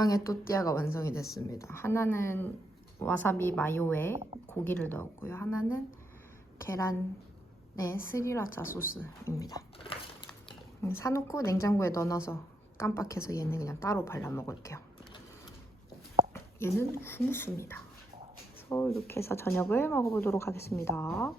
욕망의 또띠아가 완성이 됐습니다. 하나는 와사비 마요에 고기를 넣었고요. 하나는 계란에 스리라차 소스입니다. 음, 사놓고 냉장고에 넣어놔서 깜빡해서 얘는 그냥 따로 발라 먹을게요. 얘는 후무스입니다. 그래서 이렇게 해서 저녁을 먹어보도록 하겠습니다.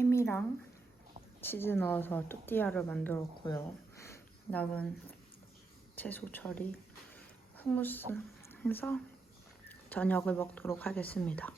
햄이랑 치즈 넣어서 또띠아를 만들었고요. 남은 채소 처리, 후무스 해서 저녁을 먹도록 하겠습니다.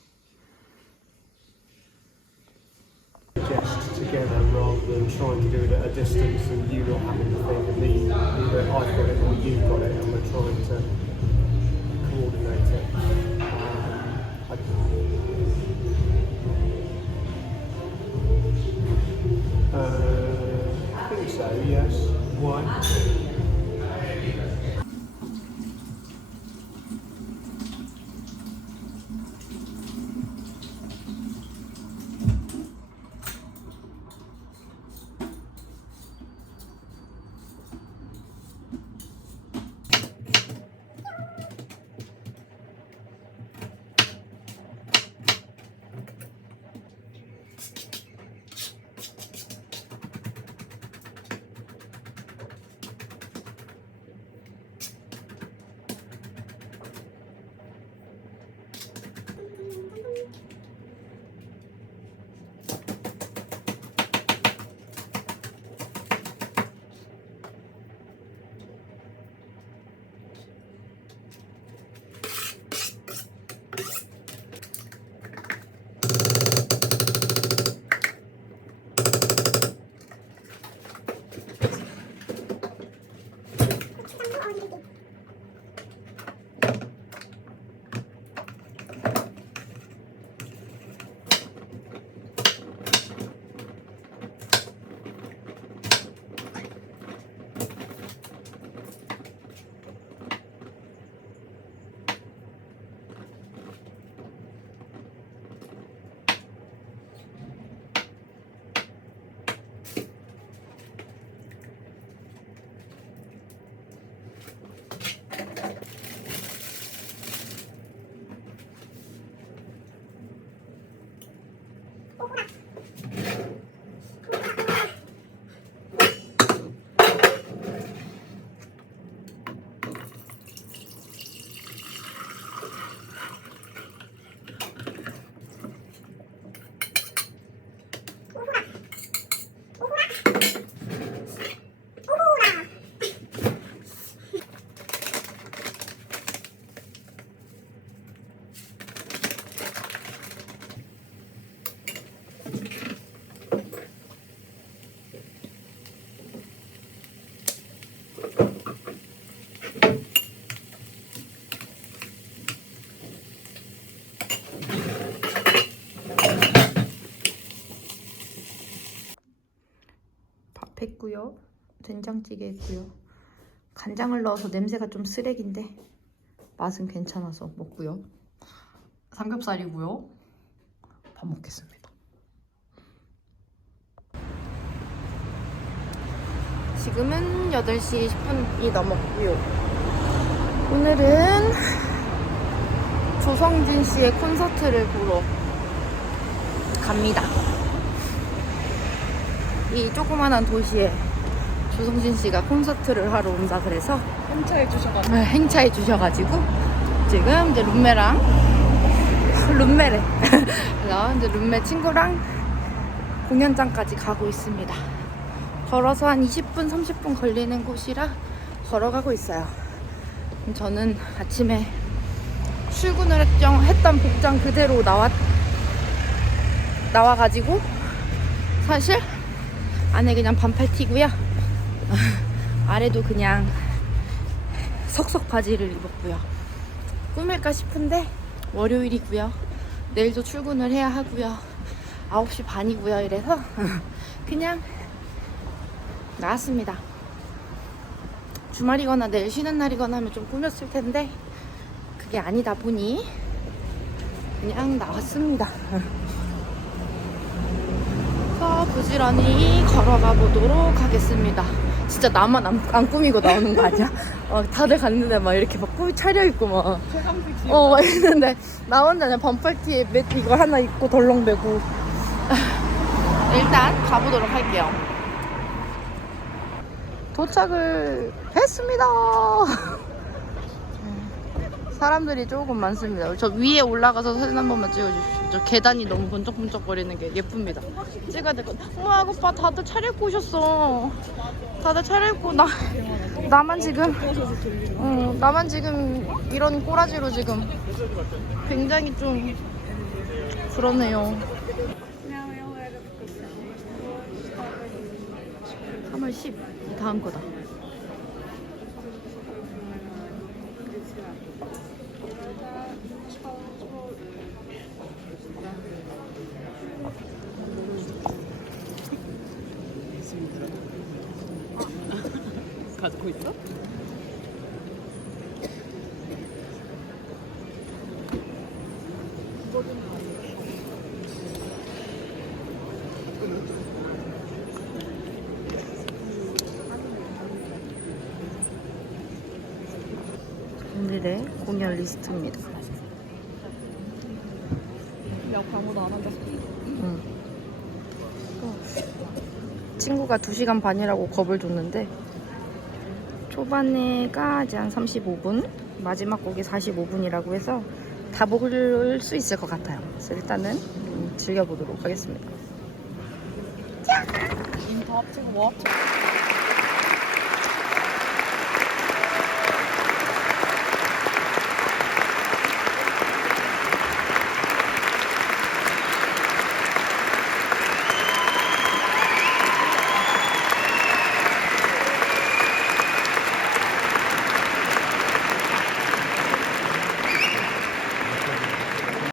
밥 했고요. 된장찌개 했고요. 간장을 넣어서 냄새가 좀 쓰레기인데 맛은 괜찮아서 먹고요. 삼겹살이고요. 밥 먹겠습니다. 지금은 8시 10분이 넘었고요. 오늘은 조성진 씨의 콘서트를 보러 갑니다. 이 조그만한 도시에 조성진 씨가 콘서트를 하러 온다 그래서 행차해 주셔가지고 네, 행차해 주셔가지고 지금 이제 룸메랑 룸메래 그래서 이제 룸메 친구랑 공연장까지 가고 있습니다 걸어서 한 20분 30분 걸리는 곳이라 걸어가고 있어요 저는 아침에 출근을 했던 복장 그대로 나왔 나와가지고 사실 안에 그냥 반팔 티고요 아래도 그냥 석석 바지를 입었고요. 꾸밀까 싶은데 월요일이고요. 내일도 출근을 해야 하고요. 9시 반이고요. 이래서 그냥 나왔습니다. 주말이거나 내일 쉬는 날이거나 하면 좀 꾸몄을 텐데 그게 아니다 보니 그냥 나왔습니다. 그래서 부지런히 걸어가 보도록 하겠습니다. 진짜 나만 안, 안 꾸미고 나오는 거 아니야? 어, 다들 갔는데 막 이렇게 막 꾸미 차려입고 막. 씨 어, 막 있는데 나 혼자 그냥 반팔티에 맷 이거 하나 입고 덜렁대고. 일단 가보도록 할게요. 도착을 했습니다. 사람들이 조금 많습니다. 저 위에 올라가서 사진 한 번만 찍어주십시오. 저 계단이 너무 번쩍번쩍거리는 게 예쁩니다. 찍어야 될 것. 우와, 오빠 다들 차려입고 오셨어. 다들 차려입고 나 나만 지금 어, 나만 지금 이런 꼬라지로 지금 굉장히 좀 그러네요. 3월 10. 이 다음 거다. 가지고 있어? 오늘의 공연 리스트입니다. 야 광고도 안 한다 응. 친구가 2시간 반이라고 겁을 줬는데 초반에가 이제 한 35분 마지막 곡이 45분이라고 해서 다 먹을 수 있을 것 같아요. 그래서 일단은 음, 즐겨보도록 하겠습니다. 인터 합치고 뭐 합치고